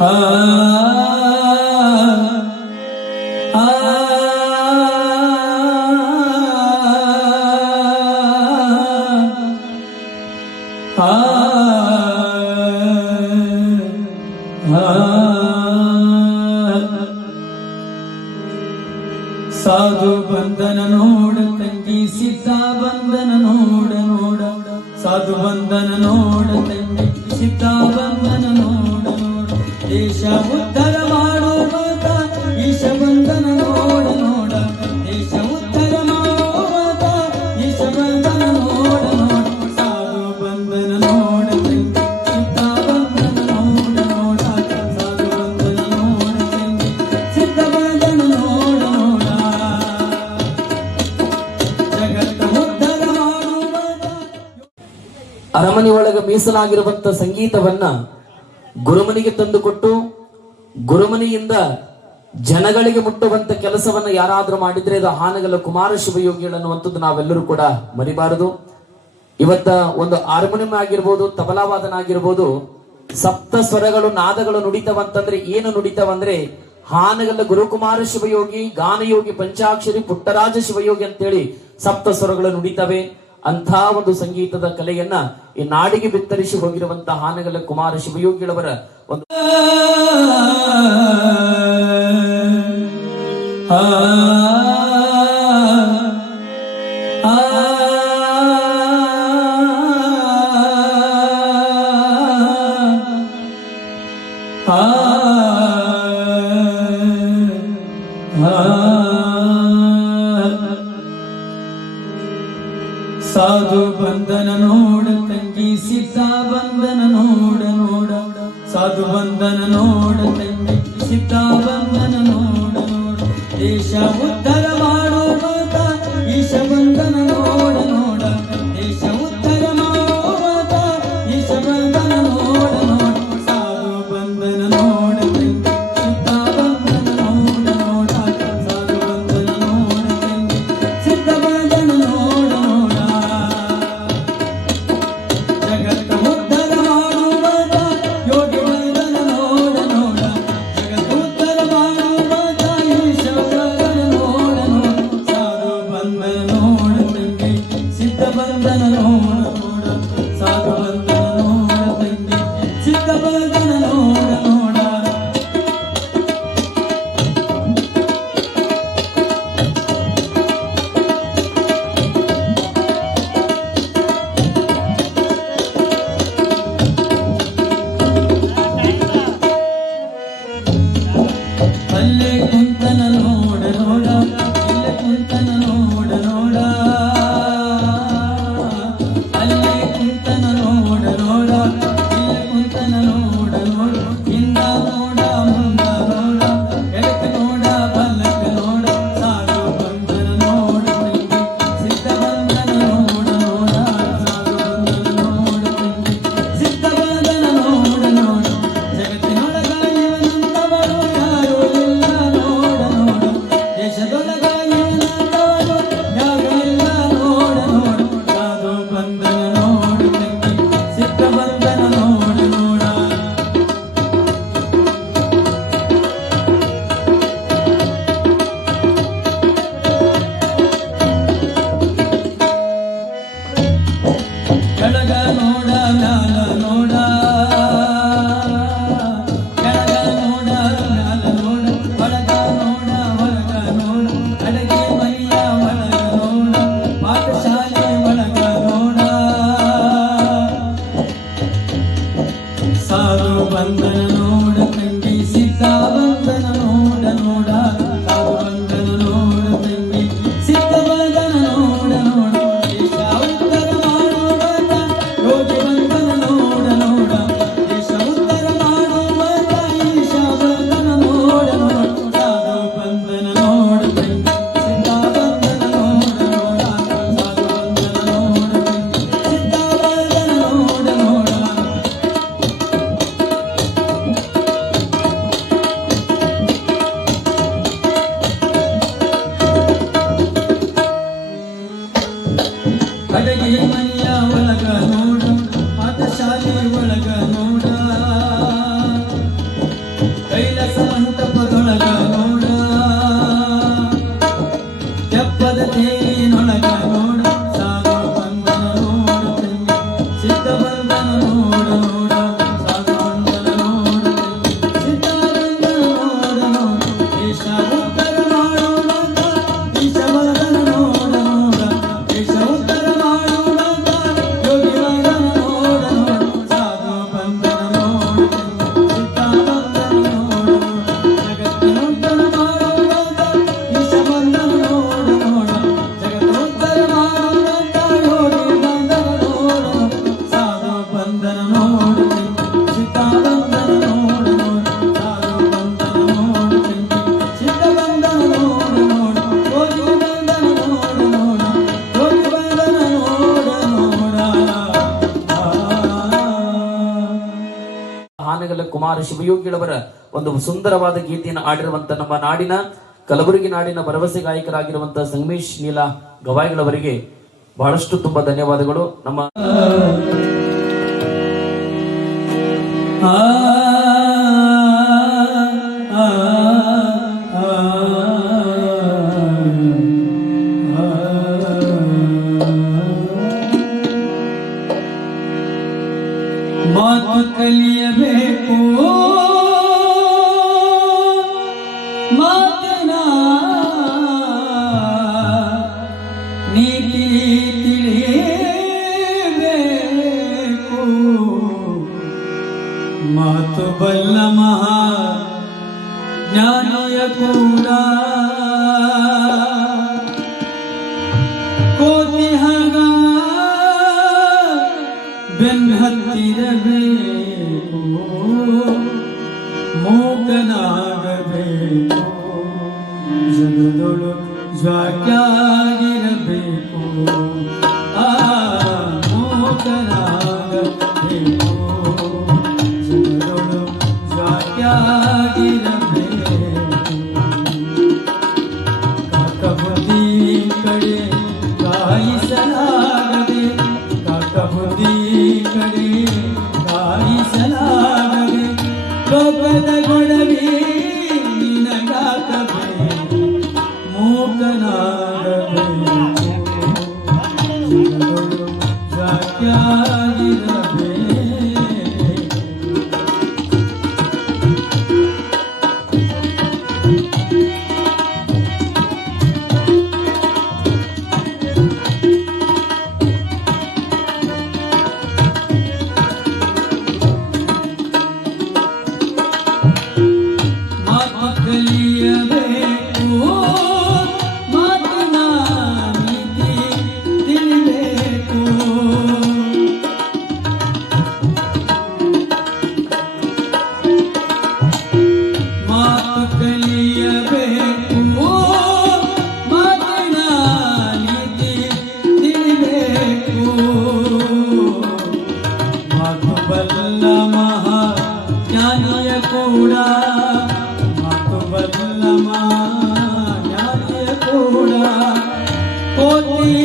ಆ ಆ ಸಾಧು ಬಂಧನ ನೋಡ ತಂಗಿ ಸಿದ್ಧ ಬಂಧನ ನೋಡ ನೋಡ ಸಾಧು ಬಂಧನ ನೋಡ ತಂಗಿ ಸಿದ್ಧ ಬಂಧನ ನೋಡ ನೋಡ ದೇಶ ಉದ್ಧಾರ ಮಾಡುವಾಗ ಈಶ ಬಂಧನ ನೋಡ ನೋಡ ದೇಶ ಉದ್ಧಾರ ಮಾಡುವಾಗ ಈಶ ಬಂಧನ ನೋಡ ನೋಡ ಸಾಧು ಬಂಧನ ನೋಡ ತಂಗಿ ಸಿದ್ಧ ಬಂಧನ ನೋಡ ನೋಡ ಸಾಧು ಬಂಧನ ನೋಡ ತಂಗಿ ಸಿದ್ಧ ಬಂಧನ ನೋಡ ನೋಡ ಅರಮನೆಯೊಳಗೆ ಮೀಸಲಾಗಿರುವಂತ ಸಂಗೀತವನ್ನ ಗುರುಮನಿಗೆ ತಂದುಕೊಟ್ಟು ಗುರುಮನಿಯಿಂದ ಜನಗಳಿಗೆ ಮುಟ್ಟುವಂತ ಕೆಲಸವನ್ನ ಯಾರಾದ್ರೂ ಮಾಡಿದ್ರೆ ಅದು ಹಾನಗಲ್ಲ ಕುಮಾರ ಶಿವಯೋಗಿಗಳು ಅನ್ನುವಂಥದ್ದು ನಾವೆಲ್ಲರೂ ಕೂಡ ಮರಿಬಾರದು. ಇವತ್ತ ಒಂದು ಹಾರ್ಮೋನಿಯಂ ಆಗಿರ್ಬೋದು, ತಬಲಾವಾದನ ಆಗಿರ್ಬೋದು, ಸಪ್ತ ಸ್ವರಗಳು ನಾದಗಳು ನುಡಿತವಂತಂದ್ರೆ ಏನು ನುಡಿತವಂದ್ರೆ ಹಾನಗಲ್ಲ ಗುರುಕುಮಾರ ಶಿವಯೋಗಿ, ಗಾನಯೋಗಿ ಪಂಚಾಕ್ಷರಿ, ಪುಟ್ಟರಾಜ ಶಿವಯೋಗಿ ಅಂತೇಳಿ ಸಪ್ತ ಸ್ವರಗಳು ನುಡಿತವೆ. ಅಂಥ ಒಂದು ಸಂಗೀತದ ಕಲೆಯನ್ನ ಈ ನಾಡಿಗೆ ಬಿತ್ತರಿಸಿ ಹೋಗಿರುವಂತಹ ಹಾನಗಲ್ಲ ಕುಮಾರ ಶಿವಯೋಗಿಗಳವರ ಒಂದು ಸಾಧು ಬಂಧನ ನೋಡ ತಂಗಿ ಸಿದ್ಧ ಬಂಧನ ನೋಡ ನೋಡ ಸಾಧು ಬಂಧನ ನೋಡ ತಂಗಿ ಸಿದ್ಧ ಬಂಧನ ನೋಡ ನೋಡ ದೇಶ ಉದ್ಧಾರ ಮಾಡುವಾಗ ಈಶ ಬಂಧನ ನೋಡ ನೋಡ ದೇಶ ಉದ್ಧಾರ ಮಾಡುವಾಗ ಈಶ ಬಂಧನ ನೋಡ ನೋಡ ಸಾಧು ಬಂಧನ ನೋಡ ತಂಗಿ ಸಿದ್ಧ ಬಂಧನ ನೋಡ ನೋಡ ಸಾಧು ಬಂಧನ ನೋಡ ತಂಗಿ ಸಿದ್ಧ ಬಂಧನ ನೋಡ ನೋಡ ಜಗತ್ತ ಉದ್ಧಾರ ಮಾಡುವಾಗ ಯೋಗಿ ಬಂಧನ ನೋಡ ನೋಡ ಜಗತ್ತ ಉದ್ಧಾರ ಮಾಡುವಾಗ ಈಶ ಬಂಧನ ನೋಡ ನೋಡ ಸಾಧು ಬಂಧನ ನೋಡ ತಂಗಿ ಸಿದ್ಧ ಬಂಧನ ನೋಡ ನೋಡ ಸಾಧು ಬಂಧನ ನೋಡ ತಂಗಿ ಸಿದ್ಧ ಬಂಧನ ನೋಡ ನೋಡ ಅಲ್ಲೇ ಕುಂತನ ನೋಡ ನೋಡ ಇಲ್ಲೇ ಕುಂತನ ನೋಡ ನೋಡ ಅಲ್ಲೇ ಕುಂತನ ನೋಡ ನೋಡ ಇಲ್ಲೇ ಕುಂತನ ನೋಡ ನೋಡ ಹಿಂದ ನೋಡ ಮುಂದ ನೋಡ ಎಡಕ್ಕೆ ನೋಡ ಬಲಕ್ಕೆ ನೋಡ ಸಾಧು ಬಂಧನ ನೋಡ ತಂಗಿ ಸಿದ್ಧ ಬಂಧನ ನೋಡ ನೋಡ ಸಾಧು ಬಂಧನ ನೋಡ ತಂಗಿ ಸಿದ್ಧ ಬಂಧನ ನೋಡ ನೋಡ ಜಗತ್ತಿನೊಳಗ ಇವನಂತವರು ಯಾರು ಇಲ್ಲ ನೋಡ ನೋಡ ದೇಶದೊಳಗ ಇವನಂತವರು ಯಾರು ಇಲ್ಲ ನೋಡ ನೋಡ ಸಾಧು ಬಂಧನ ನೋಡ ತಂಗಿ ಸಿದ್ಧ ಬಂಧನ ನೋಡ ನೋಡ ಕೆಳಗ ನೋಡ ಮ್ಯಾಲ ನೋಡ ಕೆಳಗ ನೋಡ ಮ್ಯಾಲ ನೋಡ ಒಳಗ ನೋಡ ಹೊರಗ ನೋಡ ಅಡಗೆ ಮನೆಯ ಒಳಗ ನೋಡ ಪಾಠಶಾಲೆ ಒಳಗ ನೋಡ ಸಾಧು ಬಂಧನ ನೋಡ ತಂಗಿ ಸಿದ್ಧ ಬಂಧನ ನೋಡ ನೋಡ ಸಾಧು ಬಂಧನ ನೋಡ ತಂಗಿ ಸಿದ್ಧ ಬಂಧನ ನೋಡ ನೋಡ ದೇಶ ಉದ್ಧಾರ ಮಾಡುವಾಗ ಯೋಗಿ ಬಂಧನ ನೋಡ ನೋಡ ದೇಶ ಉದ್ಧಾರ ಮಾಡುವಾಗ ಈಶ ಬಂಧನ ನೋಡ ನೋಡ ಸಾಧು ಬಂಧನ ನೋಡ ತಂಗಿ ಸಿದ್ಧ ಬಂಧನ ನೋಡ ನೋಡ ಸಾಧು ಬಂಧನ ನೋಡ ತಂಗಿ ಸಿದ್ಧ ಬಂಧನ ನೋಡ ನೋಡ ಅಡಗೆ ಮನೆಯ ಒಳಗ ನೋಡ ಪಾಠಶಾಲೆ ಒಳಗ ನೋಡ ಹಾನಗಲ ಕುಮಾರ ಶಿವಯೋಗಿಗಳವರ ಒಂದು ಸುಂದರವಾದ ಗೀತೆಯನ್ನು ಆಡಿರುವಂತ ನಮ್ಮ ನಾಡಿನ ಕಲಬುರಗಿ ನಾಡಿನ ಭರವಸೆ ಗಾಯಕರಾಗಿರುವಂತಹ ಸಂಗಮೇಶ್ ನೀಲ ಗವಾಯಿಗಳವರಿಗೆ ಬಹಳಷ್ಟು ತುಂಬಾ ಧನ್ಯವಾದಗಳು. ನಮ್ಮ ಮಾತು ಕಲಿಯಬೇಕು, ಮಾತಿನ ನೀತಿ ತಿಳಿಯಬೇಕು. ಮಾತು ಬಲ್ಲ ಮಹಾ ಜ್ಞಾನಿಯ ಕೂಡ ಕೋತಿ ಹಗ ಬೆನ್ನತ್ತಿರಬೇಕು, ಮೂಕನಾಗಬೇಕು, ಜಗದೊಳು ಜ್ವಾಕ್ಯಾಗಿರಬೇಕು. ಮೂಕನಾಗಬೇಕು, ಜಗದೊಳು ಜ್ವಾಕ್ಯಾಗಿರಬೇಕು. ಕಾಕ ಬುದ್ಧಿ ಕಡೆ ಕಾಯಿಸಲಾಗದೆ, ಕಾಕ ಬುದ್ಧಿ ಕಡೆ ಕಾಯಿಸಲಾಗದೆ, ಲೋಕದ ಗೊಡವಿ ನಿನಗಾಕಬೇಕು, ಮೂಕನಾಗಬೇಕು, ಜಗದೊಳು ಜ್ವಾಕ್ಯಾಗಿರಬೇಕು. ಕಲಿಯಬೇಕು, ಮಾತಿನ ನೀತಿ ತಿಳಿಬೇಕು. ಮಾತು ಕಲಿಯಬೇಕು, ಮಾತಿನ ನೀತಿ ತಿಳಿಬೇಕು. ಮಾತು ಬಲ್ಲ ಮಹಾ ಜ್ಞಾನಿಯ ಕೂಡ, ಕೋತಿ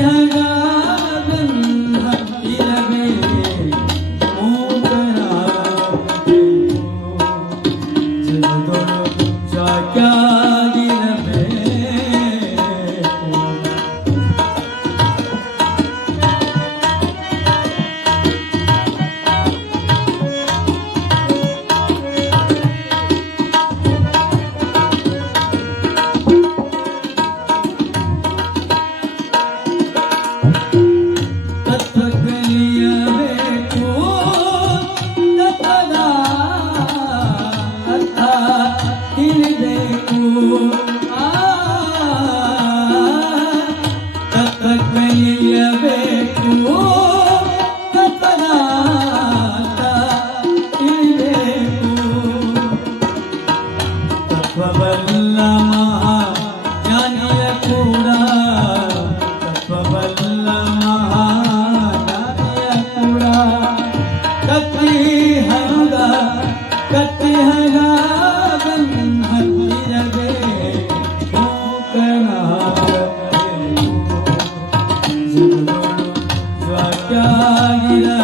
ಹಂಗ ಹತ್ತಿರಬೇಕು, ಮೂಕನಾಗಬೇಕು, ಜಗದೊಳು ಜ್ವಾಕ್ಯಾಗಿರಬೇಕು. ಕಲಿಯಬೇಕು, ತತ್ವನಾಥ ತಿಳಿಬೇಕು. ತತ್ವಬಲ್ಲ ಮಹಾ ಜ್ಞಾನಿಯ ಕೂಡ, ತತ್ವಬಲ್ಲ ಮಹಾ ಜ್ಞಾನಿಯ ಕೂಡ. ಕತ್ತಿ ಹಂಗ ಹತ್ತಿರಬೇಕು, ಮೂಕನಾಗಬೇಕು, ಜಗದೊಳು ಜ್ವಾಕ್ಯಾಗಿರಬೇಕು.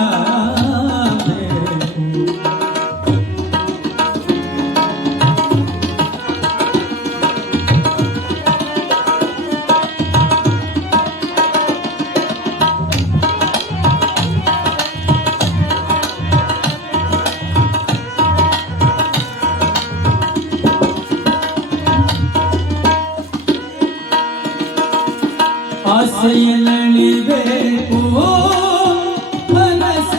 ಆಸೆಯಲ್ಲಿಬೇಕು, ಮನಸ್ಸ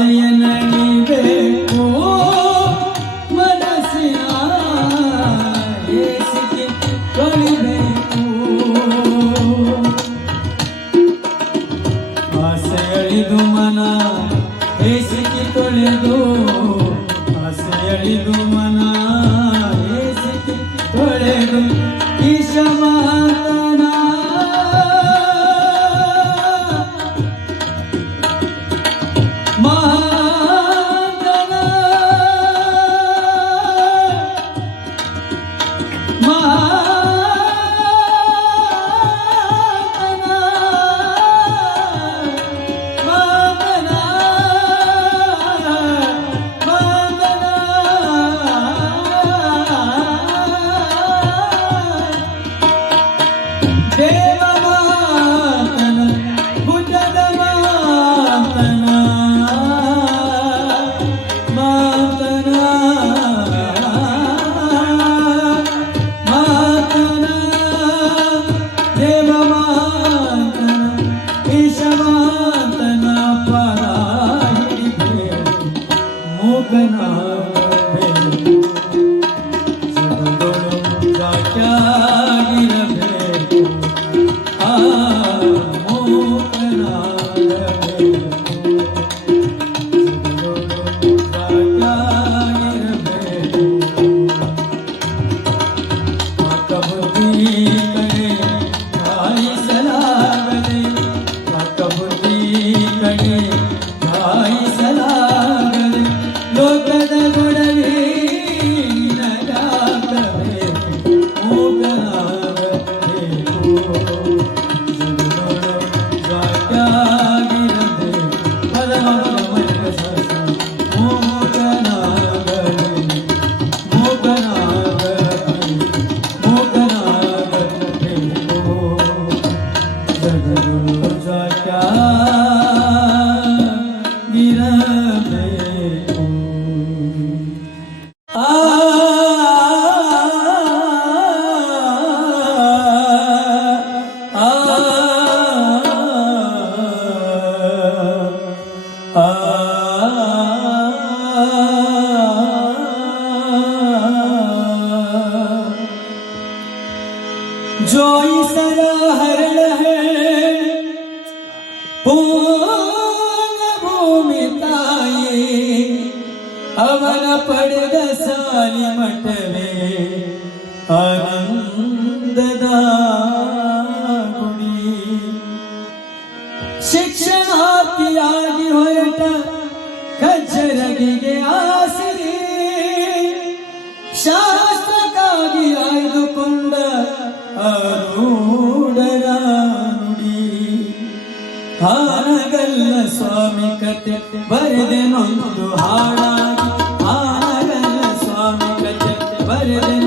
ಆಸೆಯ ನಡಿಬೇಕು ಮನಸ್ಸಿನ ಹೇಸಿಗೆ ತೊಳಿಬೇಕು ಆಸೆ ಅಳಿದು ಮನ ಹೇಸಿಗೆ ತೊಳೆದು ಆಸೆ ಅಳಿದು ಮನ ಹೇಸಿಗೆ ತೊಳೆದು ಈಶಮಾತನ ಮಹಾತನ ಲೋಕದ ಗೊಡವೆ ಜೋಯಿಸರ ಹರಳ ಪೂರ್ಣ ಭೂಮಿ ತಾಯಿ ಅವನ ಪಡೆದ ಸಾಲಿ ಮಠವೇ ಆನಂದದ ಗುಡಿ ಶಿಕ್ಷಣಾರ್ಥಿಯಾಗಿ ಹೊರಟ ಕಜ್ಜರಗಿಗೆ ಆಸಿರಿ ಶಾಸ್ತ್ರಕ್ಕಾಗಿ ಆಯ್ದುಕೊಂಡ ಅರೂಢರ ನುಡಿ ಹಾನಗಲ್ಲ ಸ್ವಾಮಿ ಕತೆ ಬರೆದೆ ನೊಂದು ಹಾಡಾಗಿ ಹಾನಗಲ್ಲ ಸ್ವಾಮಿ ಕತೆ ಬರೆದೆ